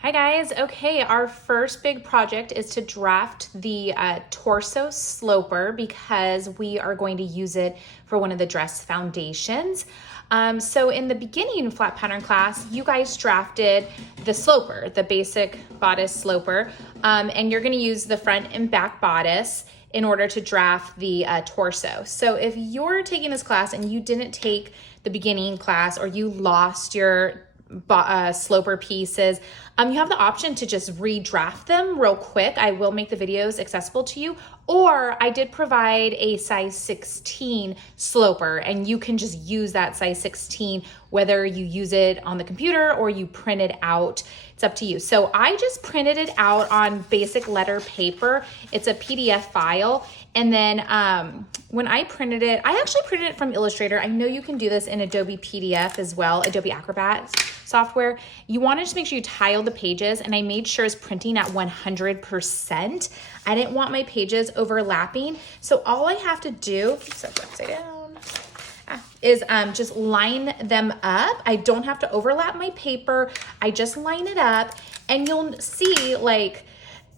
Hi guys. Okay, our first big project is to draft the torso sloper because we are going to use it for one of the dress foundations. So in the beginning flat pattern class, you guys drafted the sloper, the basic bodice sloper, and you're going to use the front and back bodice in order to draft the torso. So if you're taking this class and you didn't take the beginning class or you lost your sloper pieces, you have the option to just redraft them real quick. I will make the videos accessible to you, or I did provide a size 16 sloper and you can just use that size 16 whether you use it on the computer or you print it out. It's up to you. So I just printed it out on basic letter paper. It's a PDF file. And then when I printed it, I actually printed it from Illustrator. I know you can do this in Adobe PDF as well, Adobe Acrobat software. You want to just make sure you tile the pages, and I made sure it's printing at 100%. I didn't want my pages overlapping. So all I have to do, except upside down, is just line them up. I don't have to overlap my paper. I just line it up, and you'll see, like,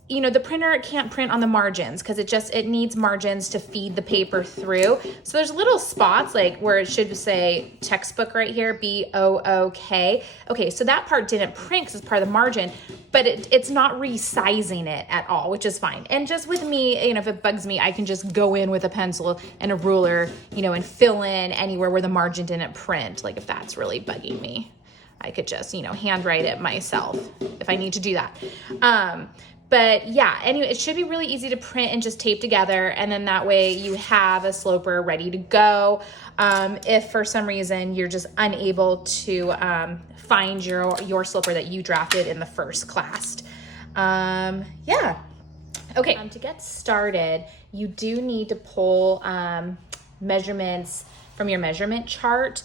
you know, the printer can't print on the margins because it needs margins to feed the paper through. So there's little spots like where it should say textbook right here, B-O-O-K. Okay, so that part didn't print because it's part of the margin, but it's not resizing it at all, which is fine. And just with me, you know, if it bugs me, I can just go in with a pencil and a ruler, you know, and fill in anywhere where the margin didn't print. Like if that's really bugging me, I could just, you know, handwrite it myself if I need to do that. But yeah, anyway, it should be really easy to print and just tape together. And then that way you have a sloper ready to go. If for some reason you're just unable to find your sloper that you drafted in the first class. Yeah. Okay, to get started, you do need to pull measurements from your measurement chart.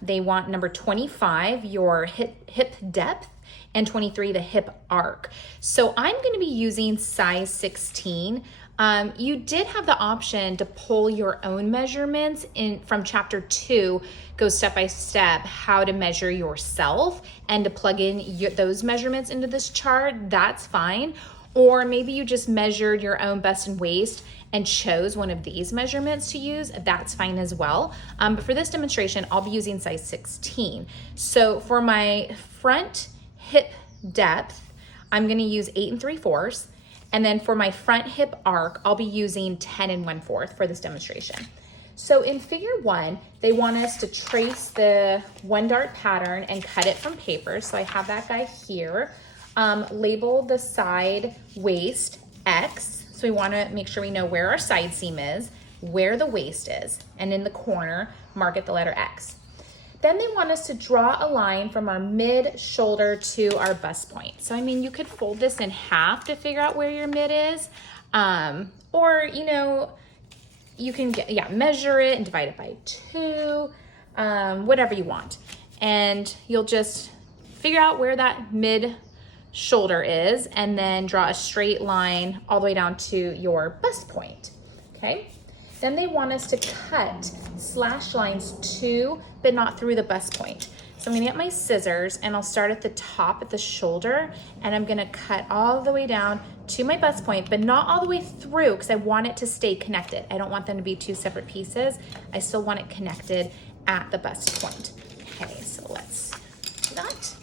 They want number 25, your hip depth, and 23, the hip arc. So I'm going to be using size 16. You did have the option to pull your own measurements from chapter 2, goes step by step how to measure yourself and to plug in those measurements into this chart. That's fine. Or maybe you just measured your own bust and waist and chose one of these measurements to use. That's fine as well. But for this demonstration, I'll be using size 16. So for my front hip depth, I'm gonna use 8 3/4. And then for my front hip arc, I'll be using 10 1/4 for this demonstration. So in figure 1, they want us to trace the 1 dart pattern and cut it from paper. So I have that guy here. Label the side waist X. So we wanna make sure we know where our side seam is, where the waist is, and in the corner, mark it the letter X. Then they want us to draw a line from our mid shoulder to our bust point. So, I mean, you could fold this in half to figure out where your mid is. Or, you know, you can measure it and divide it by 2, whatever you want. And you'll just figure out where that mid shoulder is and then draw a straight line all the way down to your bust point, okay? Then they want us to cut slash lines to, but not through the bust point. So I'm gonna get my scissors and I'll start at the top at the shoulder and I'm gonna cut all the way down to my bust point, but not all the way through because I want it to stay connected. I don't want them to be 2 separate pieces. I still want it connected at the bust point. Okay, so let's do that.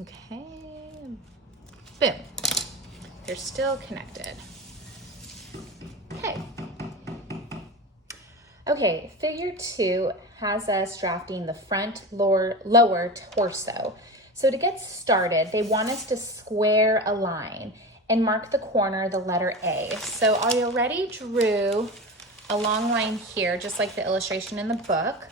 Okay, boom, they're still connected. Okay, figure 2 has us drafting the front lower torso. So to get started, they want us to square a line and mark the corner, the letter A. So I already drew a long line here, just like the illustration in the book.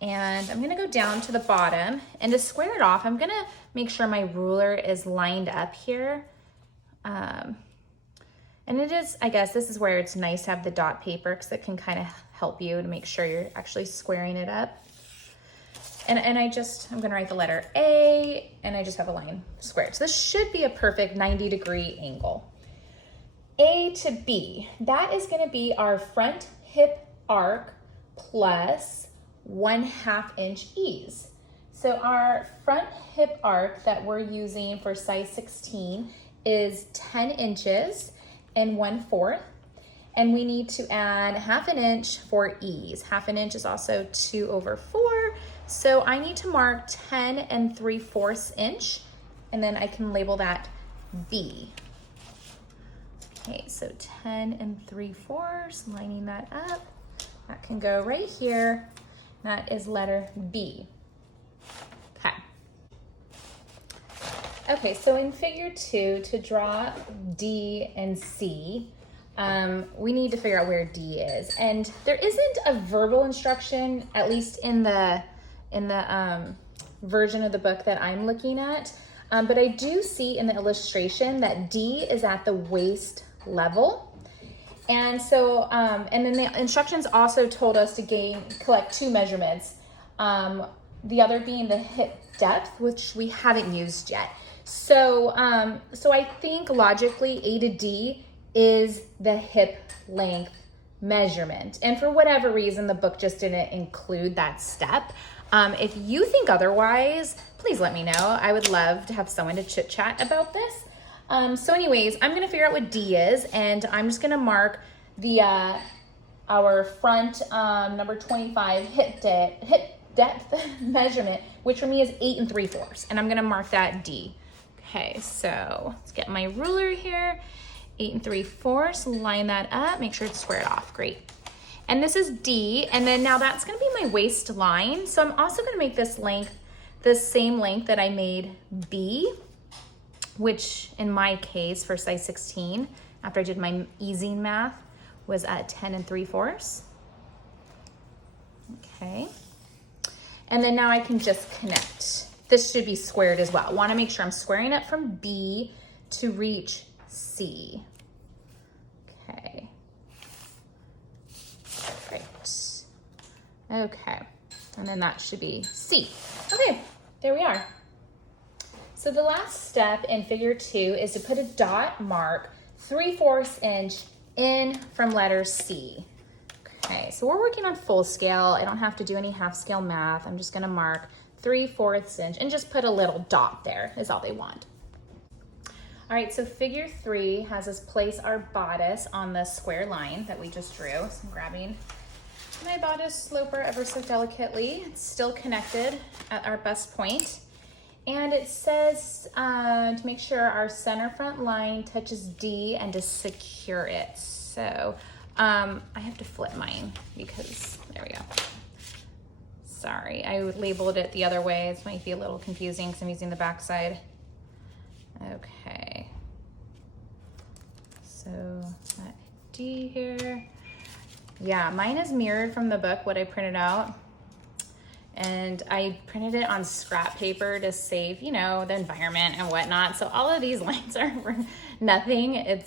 And I'm gonna go down to the bottom, and to square it off, I'm gonna make sure my ruler is lined up here. And it is, I guess this is where it's nice to have the dot paper because it can kind of help you to make sure you're actually squaring it up. And I'm gonna write the letter A, and I just have a line squared. So this should be a perfect 90-degree angle. A to B, that is gonna be our front hip arc plus 1/2 inch ease. So our front hip arc that we're using for size 16 is 10 inches and 1/4. And we need to add 1/2 inch for ease. 1/2 inch is also 2/4. So I need to mark 10 3/4 inch, and then I can label that B. Okay, so 10 3/4, lining that up. That can go right here. That is letter B. Okay. Okay, so in figure 2, to draw D and C, we need to figure out where D is. And there isn't a verbal instruction, at least in the version of the book that I'm looking at. But I do see in the illustration that D is at the waist level. And so, and then the instructions also told us to collect 2 measurements. The other being the hip depth, which we haven't used yet. So, so I think logically A to D is the hip length measurement. And for whatever reason, the book just didn't include that step. If you think otherwise, please let me know. I would love to have someone to chit chat about this. So anyways, I'm gonna figure out what D is, and I'm just gonna mark the our front number 25 hip depth measurement, which for me is 8 3/4, and I'm gonna mark that D. Okay, so let's get my ruler here. 8 3/4, line that up, make sure it's squared off, great. And this is D, and then now that's gonna be my waistline. So I'm also gonna make this length the same length that I made B, which in my case for size 16, after I did my easing math, was at 10 3/4. Okay. And then now I can just connect. This should be squared as well. I wanna make sure I'm squaring it from B to reach C. Okay. Great. Okay. And then that should be C. Okay, there we are. So the last step in figure 2 is to put a dot mark 3/4 inch in from letter C. Okay, so we're working on full scale. I don't have to do any half scale math. I'm just gonna mark 3/4 inch and just put a little dot there is all they want. All right, so figure 3 has us place our bodice on the square line that we just drew. So I'm grabbing my bodice sloper ever so delicately. It's still connected at our bust point. And it says to make sure our center front line touches D and to secure it. So I have to flip mine because, there we go. Sorry, I labeled it the other way. This might be a little confusing because I'm using the back side. Okay. So that D here. Yeah, mine is mirrored from the book, what I printed out. And I printed it on scrap paper to save, you know, the environment and whatnot. So all of these lines are for nothing.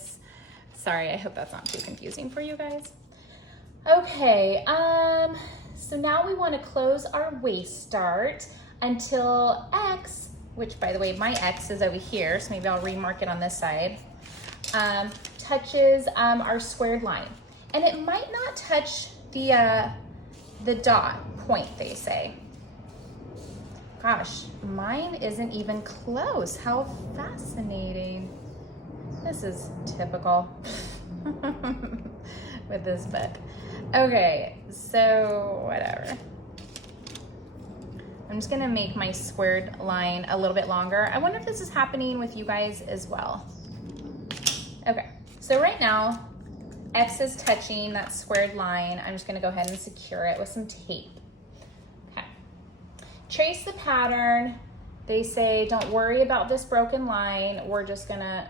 Sorry, I hope that's not too confusing for you guys. Okay, so now we want to close our waist start until X, which by the way, my X is over here, so maybe I'll remark it on this side, touches our squared line. And it might not touch the dot point, they say. Gosh, mine isn't even close. How fascinating. This is typical with this book. Okay, so whatever. I'm just gonna make my squared line a little bit longer. I wonder if this is happening with you guys as well. Okay, so right now, X is touching that squared line. I'm just gonna go ahead and secure it with some tape. Okay. Trace the pattern. They say, don't worry about this broken line. We're just gonna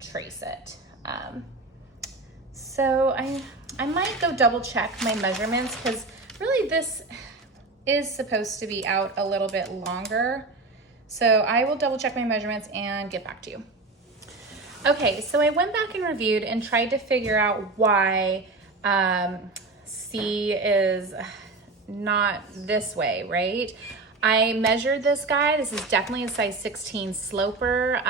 trace it. So I might go double check my measurements because really this is supposed to be out a little bit longer. So I will double check my measurements and get back to you. Okay, so I went back and reviewed and tried to figure out why C is not this way, right? I measured this guy. This is definitely a size 16 sloper.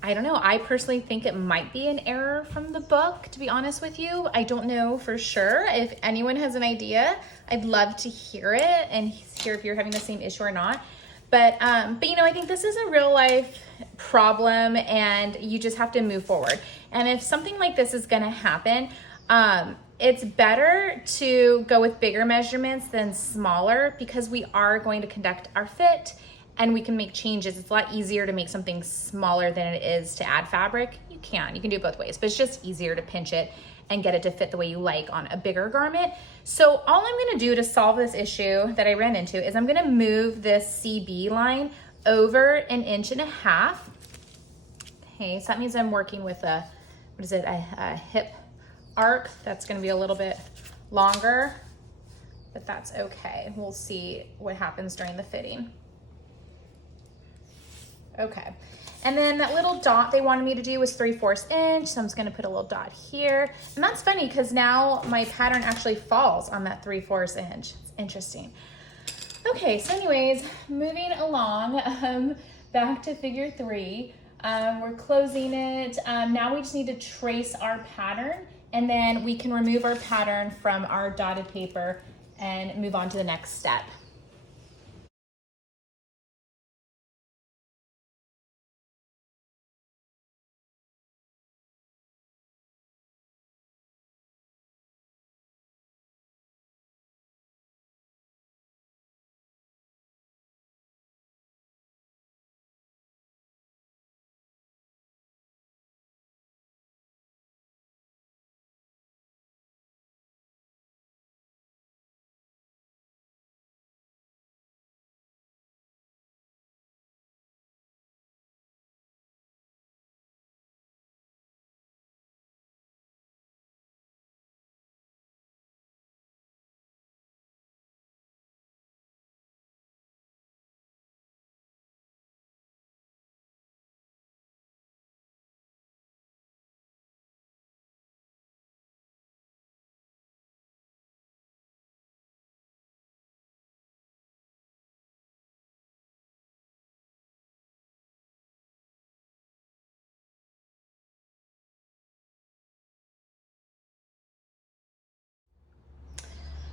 I don't know. I personally think it might be an error from the book, to be honest with you. I don't know for sure. If anyone has an idea, I'd love to hear it and hear if you're having the same issue or not. But you know, I think this is a real life problem and you just have to move forward. And if something like this is gonna happen, it's better to go with bigger measurements than smaller, because we are going to conduct our fit and we can make changes. It's a lot easier to make something smaller than it is to add fabric. You can do it both ways, but it's just easier to pinch it and get it to fit the way you like on a bigger garment. So all I'm gonna do to solve this issue that I ran into is I'm gonna move this CB line over 1.5 inches. Okay, so that means I'm working with a hip arc. That's gonna be a little bit longer, but that's okay. We'll see what happens during the fitting. Okay, and then that little dot they wanted me to do was 3/4 inch, so I'm just gonna put a little dot here. And that's funny because now my pattern actually falls on that 3/4 inch. It's interesting. Okay, so anyways, moving along, back to figure 3. We're closing it. Now we just need to trace our pattern, and then we can remove our pattern from our dotted paper and move on to the next step.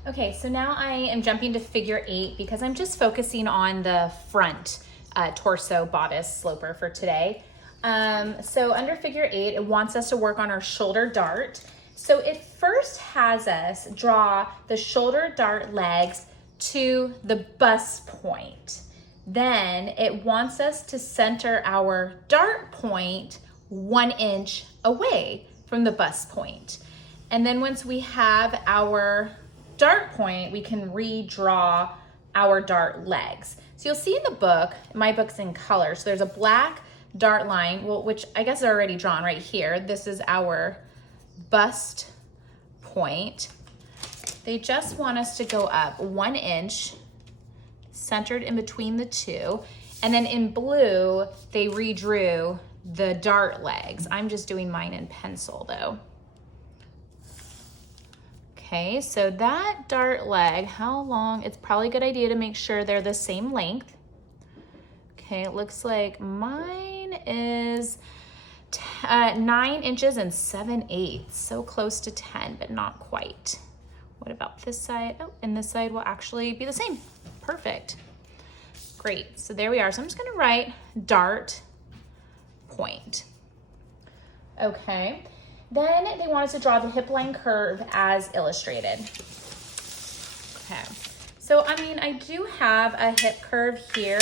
Okay, so now I am jumping to figure 8 because I'm just focusing on the front torso bodice sloper for today. So under figure 8, it wants us to work on our shoulder dart. So it first has us draw the shoulder dart legs to the bust point. Then it wants us to center our dart point 1 inch away from the bust point. And then once we have our dart point, we can redraw our dart legs. So you'll see in the book, my book's in color, so there's a black dart line, which I guess is already drawn right here. This is our bust point. They just want us to go up 1 inch, centered in between the two, and then in blue, they redrew the dart legs. I'm just doing mine in pencil though. Okay, so that dart leg, how long? It's probably a good idea to make sure they're the same length. Okay, it looks like mine is 9 inches and 7/8, so close to 10, but not quite. What about this side? Oh, and this side will actually be the same. Perfect. Great, so there we are. So I'm just gonna write dart point. Okay. Then they want us to draw the hip line curve as illustrated. Okay, so I mean, I do have a hip curve here.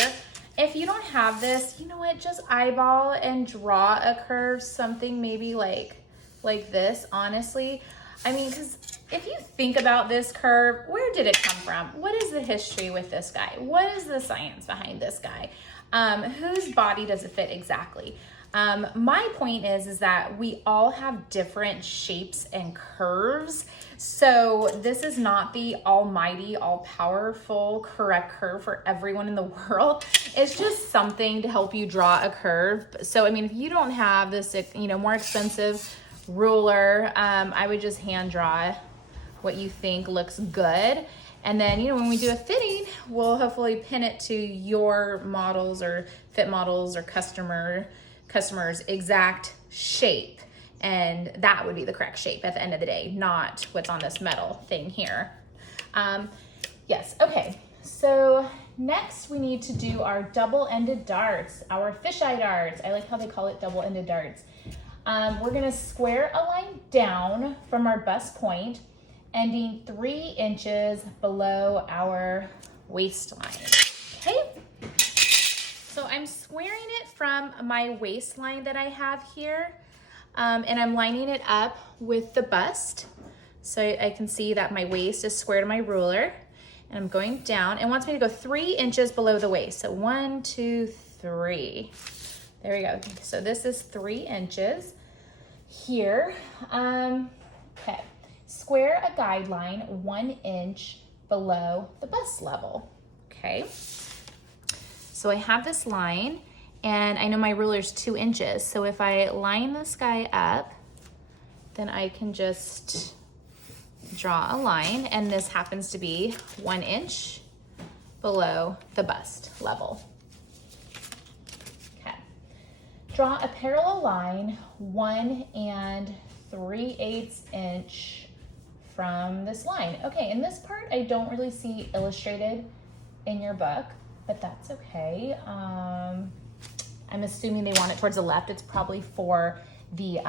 If you don't have this, you know what, just eyeball and draw a curve, something maybe like this, honestly. I mean, because if you think about this curve, where did it come from? What is the history with this guy? What is the science behind this guy? Whose body does it fit exactly? My point is that we all have different shapes and curves. So this is not the almighty, all powerful, correct curve for everyone in the world. It's just something to help you draw a curve. So, I mean, if you don't have this, you know, more expensive ruler, I would just hand draw what you think looks good. And then, you know, when we do a fitting, we'll hopefully pin it to your models or fit models or customer customer's exact shape. And that would be the correct shape at the end of the day, not what's on this metal thing here. Yes, okay. So next we need to do our double-ended darts, our fisheye darts. I like how they call it double-ended darts. We're gonna square a line down from our bust point, ending 3 inches below our waistline, okay? So I'm squaring it from my waistline that I have here, and I'm lining it up with the bust. So I can see that my waist is square to my ruler, and I'm going down. It wants me to go 3 inches below the waist. So 1, 2, 3. There we go. So this is 3 inches here. Okay. Square a guideline 1 inch below the bust level. Okay. So I have this line, and I know my ruler's 2 inches. So if I line this guy up, then I can just draw a line, and this happens to be 1 inch below the bust level. Draw a parallel line 1 3/8 inch from this line. Okay, and this part I don't really see illustrated in your book, but that's okay. I'm assuming they want it towards the left. It's probably for the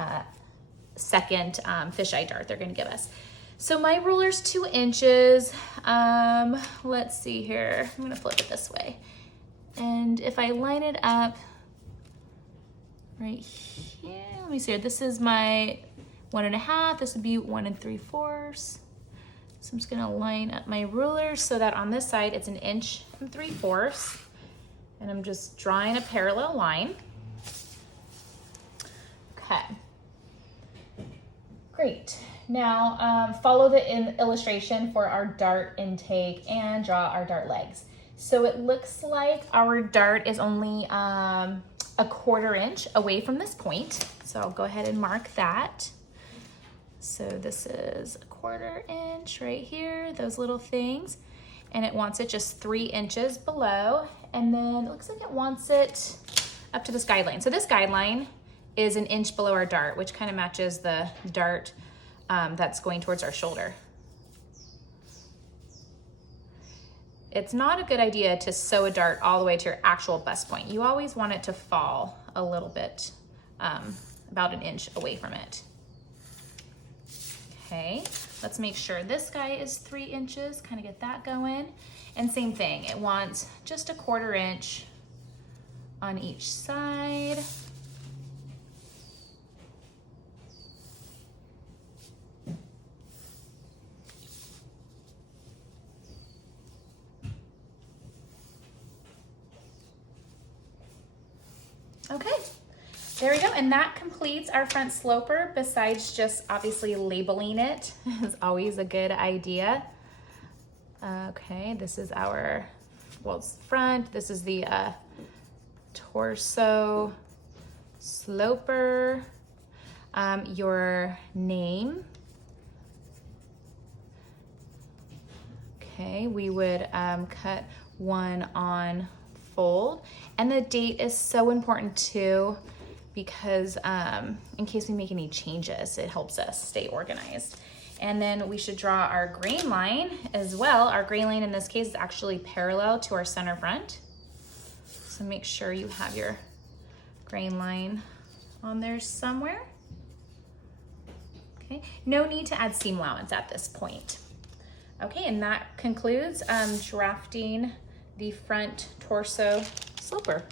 second fisheye dart they're gonna give us. So my ruler's 2 inches. Let's see here. I'm gonna flip it this way. And if I line it up, right here, let me see here. This is my 1.5. This would be 1 3/4. So I'm just gonna line up my ruler so that on this side it's 1 3/4. And I'm just drawing a parallel line. Okay. Great. Now follow the illustration for our dart intake and draw our dart legs. So it looks like our dart is only a 1/4 inch away from this point. So I'll go ahead and mark that. So this is a 1/4 inch right here, those little things. And it wants it just 3 inches below. And then it looks like it wants it up to this guideline. So this guideline is 1 inch below our dart, which kind of matches the dart that's going towards our shoulder. It's not a good idea to sew a dart all the way to your actual bust point. You always want it to fall a little bit, about 1 inch away from it. Okay, let's make sure this guy is 3 inches, kind of get that going. And same thing, it wants just a 1/4 inch on each side. Okay, there we go. And that completes our front sloper, besides just obviously labeling it is always a good idea. Okay, this is our, well, it's front. This is the torso sloper. Your name. Okay, we would cut one on fold, and the date is so important too, because in case we make any changes, it helps us stay organized. And then we should draw our grain line as well. Our grain line in this case is actually parallel to our center front, so make sure you have your grain line on there somewhere. Okay, no need to add seam allowance at this point. Okay, and that concludes drafting the front torso sloper.